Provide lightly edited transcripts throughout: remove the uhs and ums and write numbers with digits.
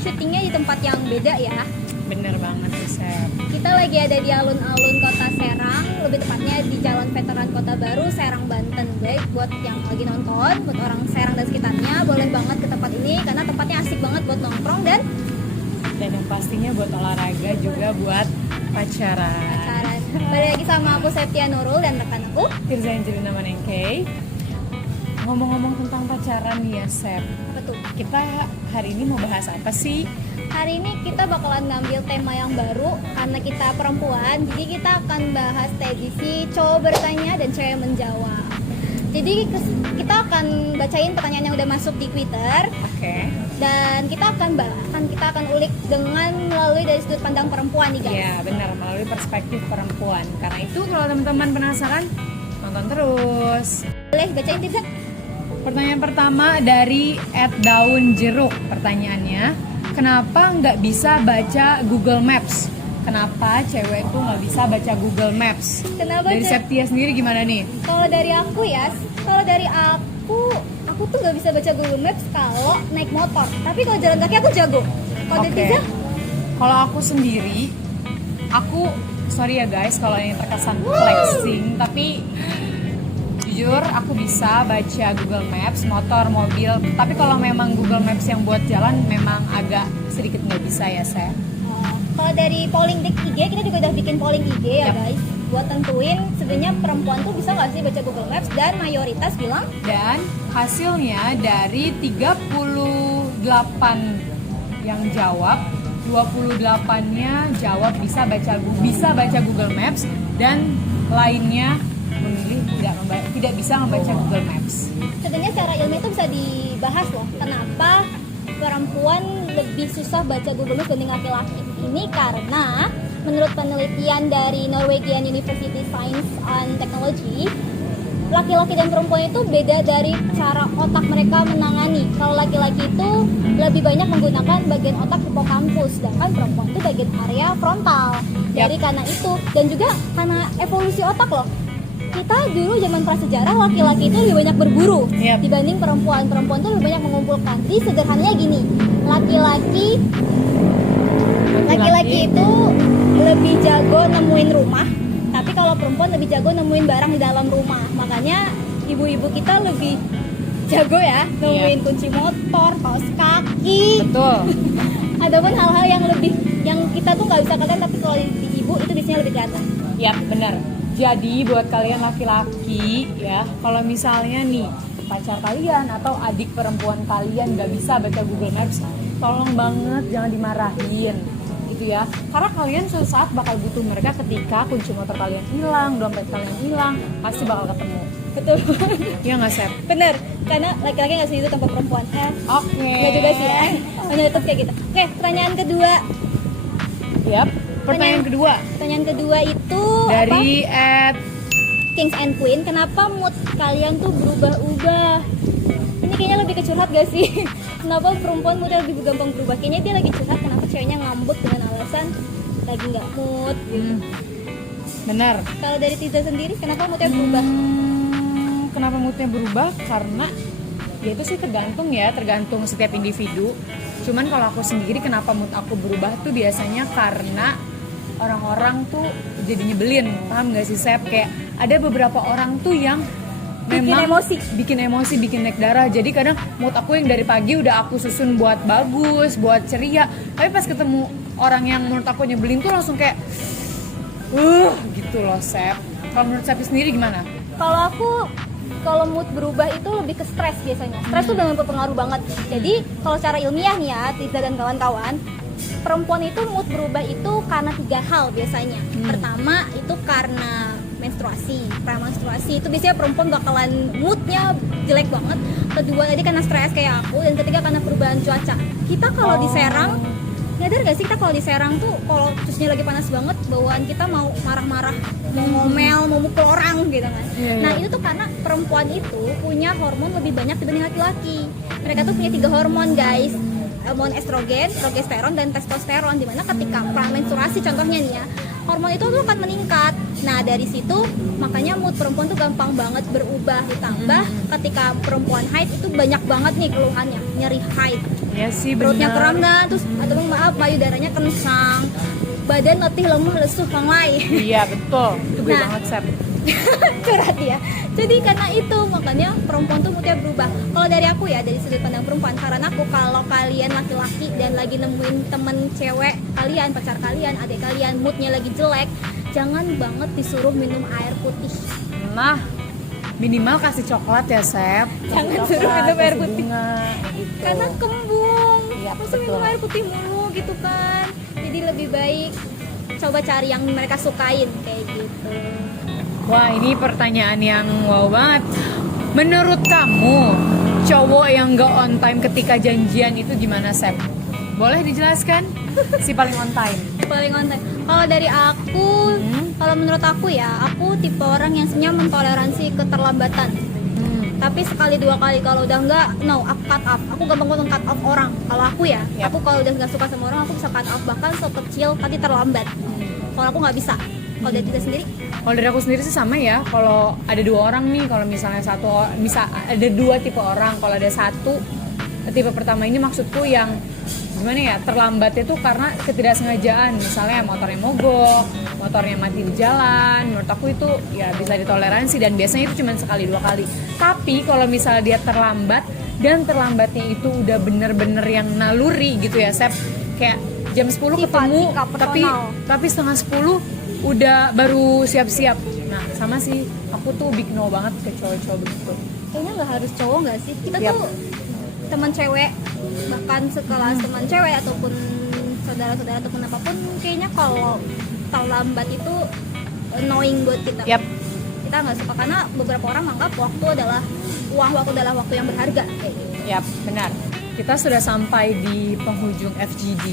syutingnya di tempat yang beda ya. Bener banget tuh, Sep. Kita lagi ada di alun-alun Kota Serang, lebih tepatnya di Jalan Veteran Kota Baru, Serang, Banten. Baik, buat yang lagi nonton, buat orang Serang dan sekitarnya, boleh banget ke tempat ini karena tempatnya asik banget buat nongkrong dan yang pastinya buat olahraga juga buat pacaran. pacaran. Balik lagi sama aku Septia Nurul dan rekan aku. Tirza Angelina Manengkei. Ngomong-ngomong tentang pacaran nih ya, Sep. Betul. Kita hari ini mau bahas apa sih? Hari ini kita bakalan ngambil tema yang baru karena kita perempuan, jadi kita akan bahas edisi cowok bertanya dan cewek menjawab. Jadi kita akan bacain pertanyaan yang udah masuk di Twitter. Oke. Dan kita akan ulik dengan melalui dari sudut pandang perempuan nih guys. Iya benar, melalui perspektif perempuan. Karena itu kalau teman-teman penasaran, nonton terus. Boleh bacain tidak? Pertanyaan pertama dari @daunjeruk. Pertanyaannya, kenapa nggak bisa baca Google Maps? Kenapa cewek tuh nggak bisa baca Google Maps? Kenapa? Dari Septia sendiri gimana nih? Kalau dari aku ya, aku tuh nggak bisa baca Google Maps kalau naik motor. Tapi kalau jalan kaki aku jago. Kalau dari Tiza? Kalau aku sendiri, sorry ya guys kalau ini terkesan flexing, tapi jujur aku bisa baca Google Maps, motor, mobil. Tapi kalau memang Google Maps yang buat jalan memang agak sedikit nggak bisa ya, saya. Kalau dari polling di IG, kita juga udah bikin polling IG ya guys, buat tentuin sebenarnya perempuan tuh bisa nggak sih baca Google Maps, dan mayoritas bilang. Dan hasilnya dari 38 yang jawab, 28-nya jawab bisa baca Google Maps, dan lainnya memilih tidak bisa membaca Google Maps. Sebenarnya secara ilmiah itu bisa dibahas loh, kenapa perempuan lebih susah baca Google Maps dibanding laki-laki. Ini karena menurut penelitian dari Norwegian University Science and Technology, laki-laki dan perempuan itu beda dari cara otak mereka menangani. Kalau laki-laki itu lebih banyak menggunakan bagian otak hipokampus, sedangkan perempuan itu bagian area frontal. Jadi karena itu, dan juga karena evolusi otak loh. Kita dulu zaman prasejarah, laki-laki itu lebih banyak berburu dibanding perempuan. Perempuan itu lebih banyak mengumpulkan. Jadi sederhananya gini, laki-laki itu lebih jago nemuin rumah, tapi kalau perempuan lebih jago nemuin barang di dalam rumah. Makanya ibu-ibu kita lebih jago ya nemuin kunci motor, kaos kaki. Betul. Adapun hal-hal yang kita tuh nggak bisa kelihatan, tapi kalau di ibu itu biasanya lebih kelihatan. Ya benar. Jadi buat kalian laki-laki ya, kalau misalnya nih pacar kalian atau adik perempuan kalian nggak bisa baca Google Maps, tolong banget jangan dimarahin gitu ya. Karena kalian suatu saat bakal butuh mereka ketika kunci motor kalian hilang, dompet kalian hilang, pasti bakal ketemu. Betul. Iya nggak, Sep? Bener, karena laki-laki nggak segitu tanpa perempuan. Oke. Nggak juga sih ya. Hanya tetap kayak gitu. Oke, pertanyaan kedua. Yap. Pertanyaan kedua itu dari Kings and Queen, kenapa mood kalian tuh berubah-ubah? Ini kayaknya lebih ke curhat gak sih? Kenapa perempuan moodnya lebih gampang berubah? Kayaknya dia lagi curhat kenapa ceweknya ngambek dengan alasan lagi nggak mood gitu. Benar. Kalau dari Tiza sendiri, kenapa moodnya berubah? Kenapa moodnya berubah? Karena ya itu sih tergantung setiap individu. Cuman kalau aku sendiri kenapa mood aku berubah tuh biasanya karena orang-orang tuh jadi nyebelin, paham gak sih, Sep? Kayak ada beberapa orang tuh yang memang bikin emosi, bikin naik darah. Jadi kadang mood aku yang dari pagi udah aku susun buat bagus, buat ceria, tapi pas ketemu orang yang menurut aku nyebelin tuh langsung kayak gitu loh, Sep. Kalau menurut Sep sendiri gimana? Kalau mood berubah itu lebih ke stres biasanya. Stres tuh udah berpengaruh banget. Jadi kalau secara ilmiah nih ya, Tiza dan kawan-kawan, perempuan itu mood berubah itu karena 3 hal biasanya. Pertama itu karena menstruasi, pramenstruasi itu biasanya perempuan bakalan moodnya jelek banget. Kedua tadi karena stres kayak aku, dan ketiga karena perubahan cuaca. Kita kalau di Serang, nyadar gak sih kita kalau di Serang tuh kalau terusnya lagi panas banget, bawaan kita mau marah-marah, mau ngomel, mau mukul orang gitu kan. Nah itu tuh karena perempuan itu punya hormon lebih banyak dibanding laki-laki. Mereka tuh punya 3 hormon guys, hormon estrogen, progesteron, dan testosteron. Dimana ketika pramenstruasi contohnya nih ya, hormon itu tuh akan meningkat. Nah dari situ makanya mood perempuan tuh gampang banget berubah. Ditambah ketika perempuan haid itu banyak banget nih keluhannya, nyeri haid, Iya sih perutnya benar. kram kan, terus atau maaf payudaranya kencang, badan letih lemah lesu penglai. Iya betul, itu gue Nah. banget Sep. Curhat ya. Jadi karena itu makanya perempuan tuh moodnya berubah. Kalau dari aku ya, dari sudut pandang perempuan, karena aku kalau kalian laki-laki dan lagi nemuin temen cewek kalian, pacar kalian, adik kalian moodnya lagi jelek, jangan banget disuruh minum air putih. Nah, minimal kasih coklat ya Sep. Jangan Kasih suruh coklat, minum air kasih putih. bunga, gitu. Karena kembung. Iya, Masa betul. minum air putih mulu gitu kan. Jadi lebih baik coba cari yang mereka sukain kayak gitu. Wah, ini pertanyaan yang wow banget. Menurut kamu, cowok yang gak on time ketika janjian itu gimana, Sep? Boleh dijelaskan? Si paling on time. Paling on time. Kalau dari aku, kalau menurut aku ya, aku tipe orang yang sebenarnya mentoleransi keterlambatan. Tapi sekali dua kali kalau udah enggak, no, aku cut off. Aku gampang banget cut off orang. Kalau aku ya, Yap. aku kalau udah nggak suka sama orang, aku bisa cut off bahkan sekecil tadi terlambat. Kalau aku nggak bisa. Kalau dari kita sendiri, Kalau dari aku sendiri sih sama ya. Kalau ada dua orang nih, kalau misalnya bisa ada dua tipe orang. Kalau ada satu tipe pertama ini maksudku yang gimana ya, terlambatnya tuh karena ketidaksengajaan. Misalnya motornya mogok, motornya mati di jalan. Menurut aku itu ya bisa ditoleransi dan biasanya itu cuma sekali dua kali. Tapi kalau misalnya dia terlambat dan terlambatnya itu udah bener-bener yang naluri gitu ya Sep, kayak jam 10 ketemu sikap tapi personal. setengah 10 udah baru siap-siap. Nah sama sih, aku tuh big no banget ke cowok-cowok begitu. kayaknya nggak harus cowok nggak sih? Kita Yap. tuh teman cewek, bahkan sekelas teman cewek ataupun saudara-saudara ataupun apapun, kayaknya kalau terlambat itu annoying buat kita. Yap. Kita nggak suka karena beberapa orang menganggap waktu adalah waktu yang berharga kayak gitu. Yap, benar. Kita sudah sampai di penghujung FGD.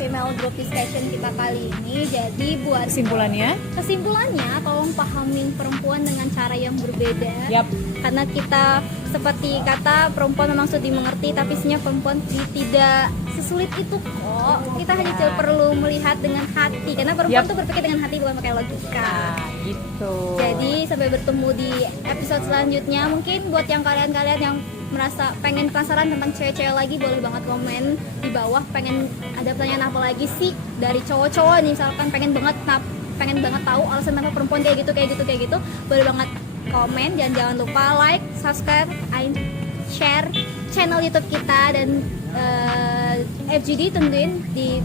Female group discussion kita kali ini. Jadi buat Kesimpulannya, tolong pahamin perempuan dengan cara yang berbeda. yap, Karena kita seperti kata perempuan memang sudah dimengerti, tapi sebenarnya perempuan tidak sesulit itu kok. Kita hanya perlu melihat dengan hati, karena perempuan Yap. tuh berpikir dengan hati bukan pakai logika. nah gitu. Jadi sampai bertemu di episode selanjutnya. Mungkin buat yang kalian-kalian yang merasa pengen penasaran tentang cewek-cewek lagi, boleh banget komen di bawah. Pengen ada pertanyaan apa lagi sih dari cowok-cowok nih, misalkan pengen banget tahu alasan kenapa perempuan kayak gitu, boleh banget komen. Dan jangan lupa like, subscribe, and share channel YouTube kita dan FGD tentuin di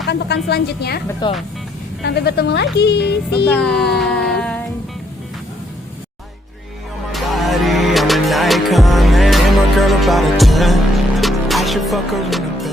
pekan-pekan selanjutnya. Betul. Sampai bertemu lagi. See you. Bye. Body, I'm an icon, man. I'm a girl about a 10. I should fuck her in the bed.